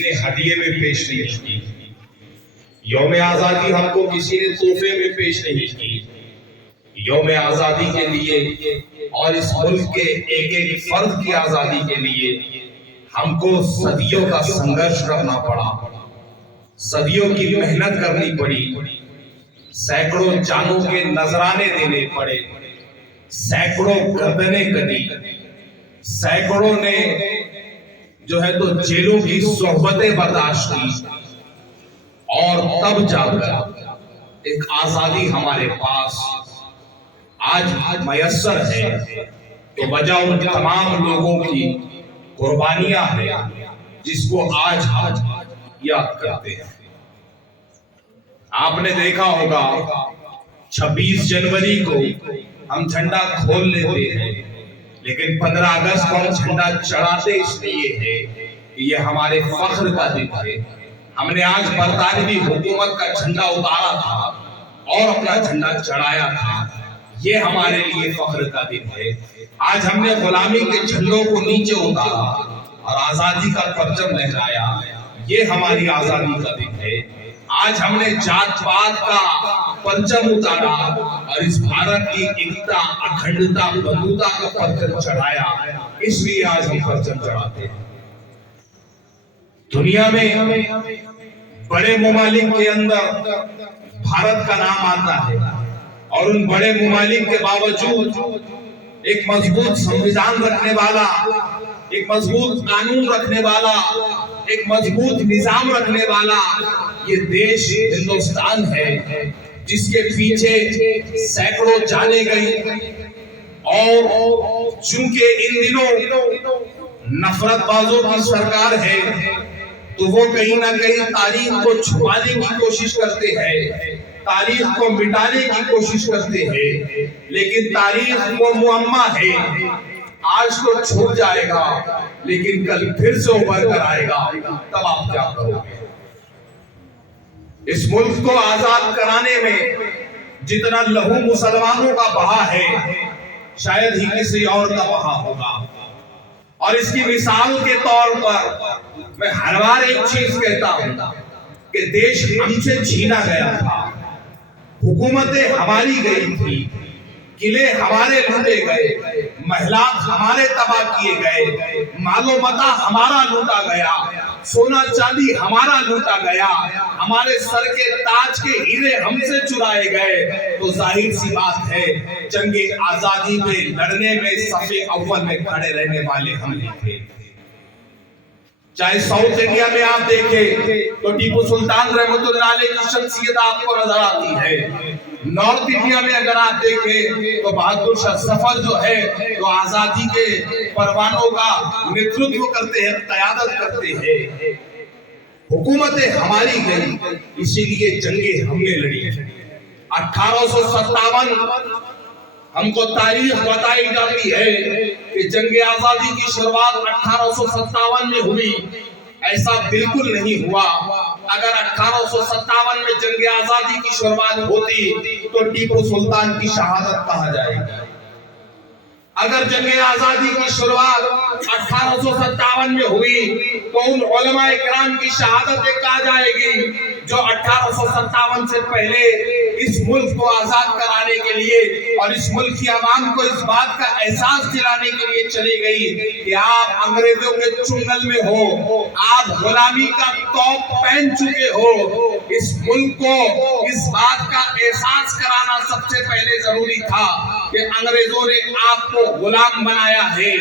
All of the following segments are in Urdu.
نے ہدیے میں پیش نہیں کی، یوم آزادی ہم کو کسی نے تحفے میں پیش نہیں کی۔ یوم آزادی کے لیے اور اس ملک کے ایک ایک فرد کی آزادی کے لیے ہم کو صدیوں کا سنگرش کرنا پڑا، صدیوں کی محنت کرنی پڑی، سینکڑوں جانوں کے نذرانے دینے پڑے، سینکڑوں گردنیں کٹی، سینکڑوں نے جو ہے تو جیلوں کی صحبتیں برداشت کی، اور تب جا کر ایک آزادی ہمارے پاس آج میسر ہے۔ تو وجہ ان تمام لوگوں کی قربانیاں ہیں جس کو آج یاد کرتے ہیں۔ آپ نے دیکھا ہوگا 26 جنوری کو ہم جھنڈا کھول لیتے ہیں، لیکن 15 اگست کو ہم جھنڈا چڑھاتے اس لیے ہے کہ یہ ہمارے فخر کا دن ہے۔ ہم نے آج برطانوی حکومت کا جھنڈا اتارا تھا اور اپنا جھنڈا چڑھایا تھا، یہ ہمارے لیے فخر کا دن ہے۔ آج ہم نے غلامی کے جھنڈوں کو نیچے اتارا اور آزادی کا پرچم لہرایا، یہ ہماری آزادی کا دن ہے۔ آج ہم نے جات پات کا پرچم اتارا اور اس بھارت کی ایکتا، اکھنڈتا، بندھوتا کا پرچم چڑھایا، اس لیے آج ہم پرچم چڑھاتے ہیں۔ دنیا میں بڑے ممالک کے اندر بھارت کا نام آتا ہے، اور ان بڑے ممالک کے باوجود ایک مضبوط سنویدھان رکھنے والا، ایک مضبوط قانون رکھنے والا، ایک مضبوط نظام رکھنے والا یہ دیش ہندوستان ہے، جس کے پیچھے سینکڑوں جانیں گئی۔ اور چونکہ ان دنوں نفرت بازوں کی سرکار ہے تو وہ کہیں نہ کہیں تاریخ کو چھپانے کی کوشش کرتے ہیں، تاریخ کو مٹانے کی کوشش کرتے ہیں، لیکن تاریخ وہ معمہ ہے، آج تو چھوٹ جائے گا لیکن کل پھر سے ابھر کر آئے گا، تب آپ کیا کرو گے؟ اس ملک کو آزاد کرانے میں جتنا لہو مسلمانوں کا بہا ہے شاید ہی کسی اور کا بہا ہوگا۔ اور اس کی مثال کے طور پر میں ہر بار ایک چیز کہتا ہوں کہ دیش ہم سے چھینا گیا تھا، حکومتیں ہماری گئی تھی، قلعے ہمارے لوٹے گئے، محلات ہمارے تباہ کیے گئے، مال و متاع ہمارا لوٹا گیا، سونا چاندی ہمارا لوٹا گیا، ہمارے سر کے تاج کے ہیرے ہم سے چرائے گئے، تو ظاہر سی بات ہے جنگ آزادی میں لڑنے میں صف اول میں کھڑے رہنے والے ہم ہی تھے۔ چاہے ساؤتھ انڈیا میں آپ دیکھیں تو ٹیپو سلطان رحمت اللہ علیہ کی شخصیت آپ کو نظر آتی ہے، نارتھ انڈیا میں اگر آپ دیکھیں تو بہادر شاہ ظفر جو ہے تو آزادی کے پروانوں کا نیترتو کرتے ہیں، قیادت کرتے ہیں۔ حکومتیں ہماری گئی، اسی لیے جنگیں ہم نے لڑی۔ 1857 ہم کو تاریخ بتائی جاتی ہے کہ جنگ آزادی کی شروعات 1857 میں ہوئی، ایسا بالکل نہیں ہوا۔ اگر 1857 میں جنگ آزادی کی شروعات ہوتی تو ٹیپو سلطان کی شہادت کہا جائے گی۔ اگر جنگ آزادی کی شروعات 1857 میں ہوئی تو ان علماء اکرام کی شہادت کہا جائے گی جو 1857 سے پہلے اس ملک کو آزاد کرانے کے لیے اور اس ملک کی عوام کو اس بات کا احساس دلانے کے لیے چلی گئی کہ آپ انگریزوں کے چنگل میں ہو، آپ غلامی کا توق پہن چکے ہو۔ اس ملک کو اس بات کا احساس کرانا سب سے پہلے ضروری تھا کہ انگریزوں نے آپ کو غلام بنایا ہے۔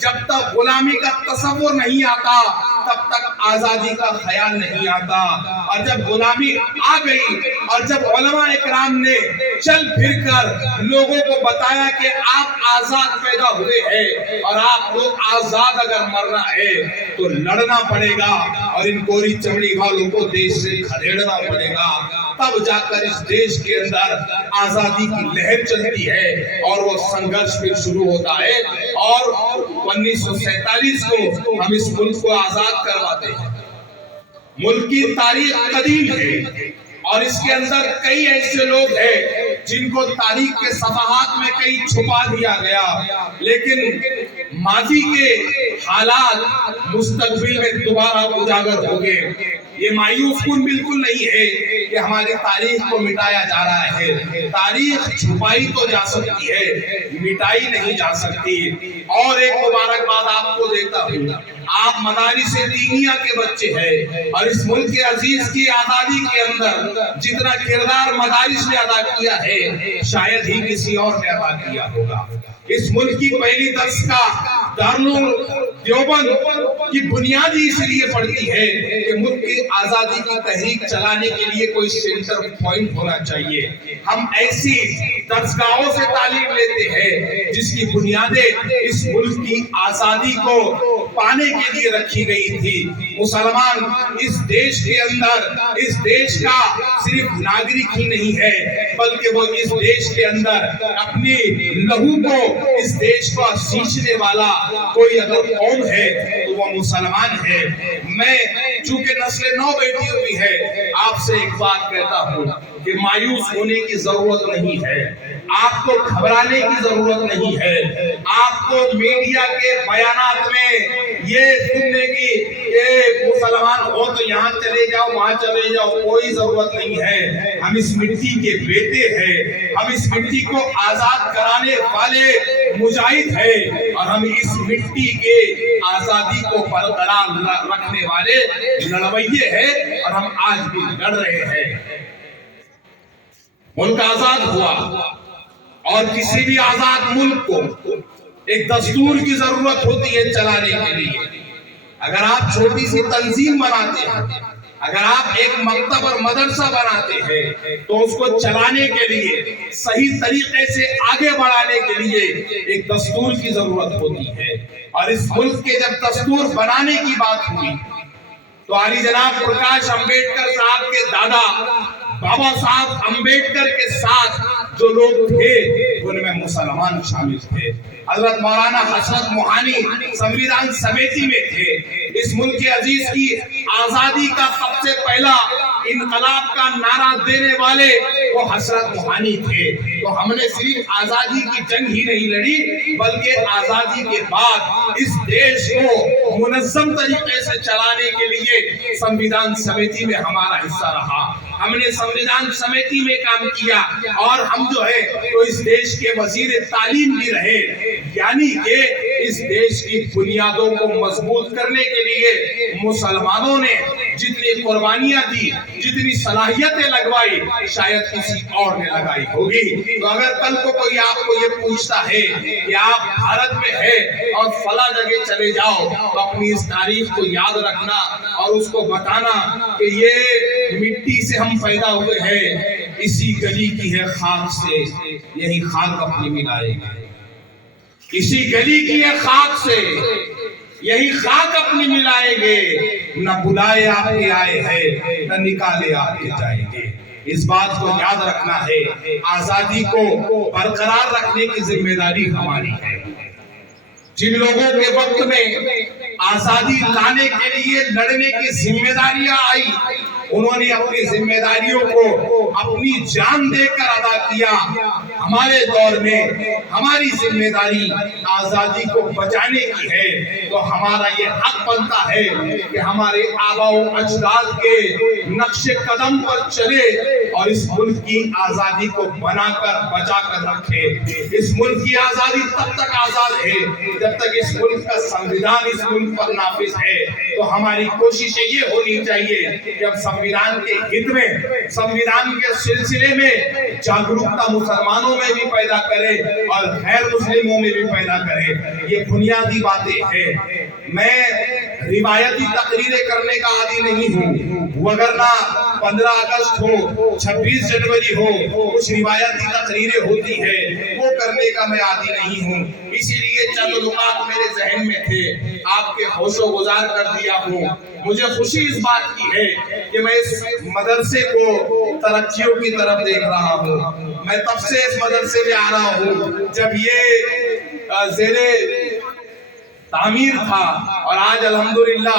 جب تک غلامی کا تصور نہیں آتا تب تک آزادی کا خیال نہیں آتا، اور جب غلامی آ گئی اور جب علماء اکرام نے چل پھر کر لوگوں کو بتایا کہ آپ آزاد پیدا ہوئے ہیں اور آپ کو آزاد اگر مرنا ہے تو لڑنا پڑے گا اور ان کوری چمڑی والوں کو دیش سے کھدیڑنا پڑے گا، تب جا کر اس دیش کے اندر آزادی کی لہر چلتی ہے اور وہ سنگرش پھر شروع ہوتا ہے، اور 1947 کو ہم اس ملک کو آزاد کرواتے ہیں۔ ملک کی تاریخ قدیم ہے اور اس کے اندر کئی ایسے لوگ ہیں جن کو تاریخ کے صفحات میں کئی چھپا دیا گیا، لیکن ماضی کے حالات مستقبل میں دوبارہ اجاگر ہو گئے۔ یہ مایوس کن بالکل نہیں ہے کہ ہماری تاریخ کو مٹایا جا رہا ہے۔ تاریخ چھپائی تو جا سکتی ہے، مٹائی نہیں جا سکتی۔ اور ایک مبارکباد آپ کو دیتا ہوں، آپ مدارس دینیہ کے بچے ہیں، اور اس ملک کے عزیز کی آزادی کے اندر جتنا کردار مدارس نے ادا کیا ہے شاید ہی کسی اور نے ادا کیا ہوگا۔ اس ملک کی پہلی دستگاہ دارالعلوم دیوبند کی بنیادی اس لیے پڑتی ہے کہ ملک کی آزادی کی تحریک چلانے کے لیے کوئی سینٹر پوائنٹ ہونا چاہیے۔ ہم ایسی دستگاہوں سے تعلیم لیتے ہیں جس کی بنیادیں اس ملک کی آزادی کو پانے کے لیے رکھی گئی تھی۔ مسلمان اس دیش کے اندر اس دیش کا صرف ناگرک ہی نہیں ہے، بلکہ وہ اس دیش کے اندر اپنی لہو کو اس دیش کو سینچنے والا کوئی اگر قوم ہے تو وہ مسلمان ہے۔ میں چونکہ نسل نو بیٹھی ہوئی ہے، آپ سے ایک بات کہتا ہوں کہ مایوس ہونے کی ضرورت نہیں ہے، آپ کو گھبرانے کی ضرورت نہیں ہے، آپ کو میڈیا کے بیانات میں یہ سننے کی کہ مسلمان ہو تو یہاں چلے جاؤ وہاں چلے جاؤ کوئی ضرورت نہیں ہے۔ ہم اس مٹی کے بیٹے ہیں، ہم اس مٹی کو آزاد کرانے والے مجاہد ہیں، اور ہم اس مٹی کے آزادی کو برقرار رکھنے والے لڑویے ہیں، اور ہم آج بھی لڑ رہے ہیں۔ ملک آزاد ہوا، اور کسی بھی آزاد ملک کو ایک دستور کی ضرورت ہوتی ہے چلانے کے لیے۔ اگر آپ چھوٹی سی تنظیم بناتے ہیں، اگر آپ ایک مکتب اور مدرسہ بناتے ہیں، تو اس کو چلانے کے لیے صحیح طریقے سے آگے بڑھانے کے لیے ایک دستور کی ضرورت ہوتی ہے۔ اور اس ملک کے جب دستور بنانے کی بات ہوئی تو علی جناب پرکاش امبیڈکر صاحب کے دادا بابا صاحب امبیڈکر کے ساتھ جو لوگ تھے ان میں مسلمان شامل تھے۔ حضرت مولانا حسرت موہانی سنویدھان سمیتی میں تھے۔ اس ملک عزیز کی آزادی کا سب سے پہلا انقلاب کا نعرہ دینے والے وہ حسرت موہانی تھے۔ تو ہم نے صرف آزادی کی جنگ ہی نہیں لڑی، بلکہ آزادی کے بعد اس دیش کو منظم طریقے سے چلانے کے لیے سنویدھان سمیتی میں ہمارا حصہ رہا۔ ہم نے سنویدھان سمیتی میں کام کیا، اور ہم جو ہے تو اس دیش کے وزیر تعلیم بھی رہے، یعنی کہ اس دیش کی بنیادوں کو مضبوط کرنے کے لیے مسلمانوں نے جتنی قربانیاں دی، جتنی صلاحیتیں لگوائی، شاید کسی اور نے لگائی ہوگی۔ تو اگر کل کو کوئی آپ کو یہ پوچھتا ہے کہ آپ بھارت میں ہے اور فلاں جگہ چلے جاؤ، تو اپنی اس تاریخ کو یاد رکھنا اور اس کو بتانا کہ یہ مٹی سے ہم پیدا ہوئے ہیں، اسی گلی کی ہے خاک سے، یہی خاک اپنی ملائے گا۔ اسی گلی کی ہے خاک سے، یہی خاک اپنی ملائیں گے۔ نہ بلائے آپ کے آئے ہیں، نہ نکالے آپ کے جائیں گے۔ اس بات کو یاد رکھنا ہے، آزادی کو برقرار رکھنے کی ذمہ داری ہماری ہے۔ جن لوگوں کے وقت میں آزادی لانے کے لیے لڑنے کی ذمہ داریاں آئی، انہوں نے اپنی ذمہ داریوں کو اپنی جان دے کر ادا کیا۔ ہمارے دور میں ہماری ذمہ داری آزادی کو بچانے کی ہے، تو ہمارا یہ حق بنتا ہے کہ ہمارے آباء و اجداد کے نقش قدم پر چلے اور اس ملک کی آزادی کو بنا کر بچا کر رکھے۔ اس ملک کی آزادی تب تک آزاد ہے جب تک اس ملک کا سنویدھان اس ملک پر نافذ ہے۔ تو ہماری کوشش یہ ہونی چاہیے کہ ہم سنویدھان کے ہت میں، سنویدھان کے سلسلے میں جاگرکتا مسلمانوں میں بھی پیدا کرے اور غیر مسلموں میں بھی پیدا کرے۔ یہ بنیادی باتیں ہیں۔ میں روایتی تقریریں کرنے کا عادی نہیں ہوں، وگرنہ 15 اگست ہو، 26 جنوری ہو، کچھ روایتی تقریریں ہوتی ہیں، وہ کرنے کا میں عادی نہیں ہوں۔ اسی لیے چند نکات میرے ذہن میں تھے، آپ کے ہوش و گزار کر دیا ہوں۔ مجھے خوشی اس بات کی ہے کہ میں اس مدرسے کو ترقیوں کی طرف دیکھ رہا ہوں۔ میں تب سے اس مدرسے میں آ رہا ہوں جب یہ زیر تعمیر تھا، اور آج الحمدللہ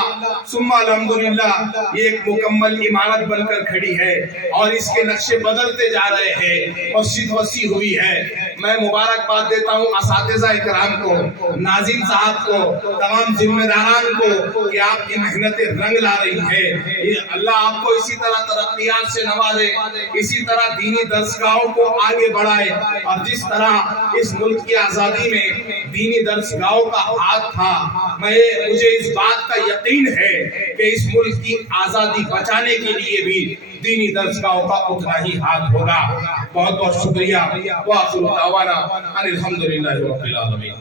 ثم الحمدللہ یہ ایک مکمل عمارت بن کر کھڑی ہے، اور اس کے نقشے بدلتے جا رہے ہیں، مسجد وسیع ہوئی ہے۔ میں مبارکباد دیتا ہوں اساتذہ اکرام کو، ناظم صاحب کو، تمام ذمہ داران کو کہ آپ کی محنتیں رنگ لا رہی ہے۔ اللہ آپ کو اسی طرح ترقیات سے نوازے، اسی طرح دینی درسگاہوں کو آگے بڑھائے، اور جس طرح اس ملک کی آزادی میں دینی درسگاہوں کا ہاتھ تھا، مجھے اس بات کا یقین ہے کہ اس ملک کی آزادی بچانے کے لیے بھی دینی درسگاہوں کا اتنا ہی ہاتھ ہوگا۔ بہت بہت شکریہ۔ وآخر دعوانا ان الحمدللہ رب العالمین۔